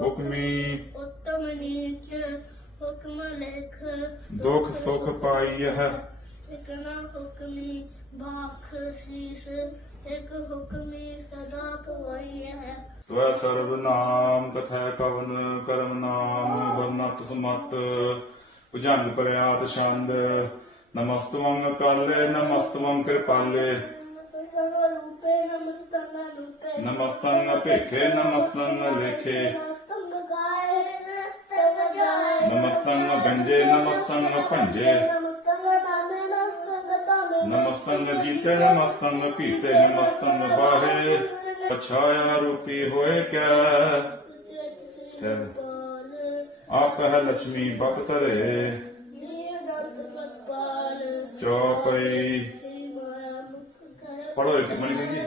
ਹੁਕਮੀ। ਉੱਤਮ ਨੀਚ ਹੁਕਮ ਲਿਖ ਦੁਖ ਸੁਖ ਪਾਈਐ। ਇਕ ਨਾ ਹੁਕਮੀ ਬਾਖ ਸੀਸ ਇਕ ਹੁਕਮੀ ਸਦਾ ਪਵਾਈ ਹੈ ਸਵੈ ਸਰਬ ਨਾਮ ਕਥੈ ਕਵਨ ਕਰਮ ਨਾਮ ਵਰਨਤ ਸਮਤ ਭੁਜੰਗ ਪਰਿਆਤ ਛੰਦ ਨਮਸਤਵੰ ਕਾਲੇ ਨਮਸਤਵੰ ਕਿਰਪਾਲੇ। ਰੂਪੇ ਨਮਸਤੰ ਰੂਪੇ। ਨਮਸਤੰ ਲੇਖੇ। नमस्तंग गंजे, नमस्तंग पंजे। नमस्तंग जीते, नमस्तंग पीते, नमस्तंग बाहे। छाया रूपी होए क्या? आप है लक्ष्मी भक्त रे। चौपाई। पढ़ो इसे मणिकंद जी।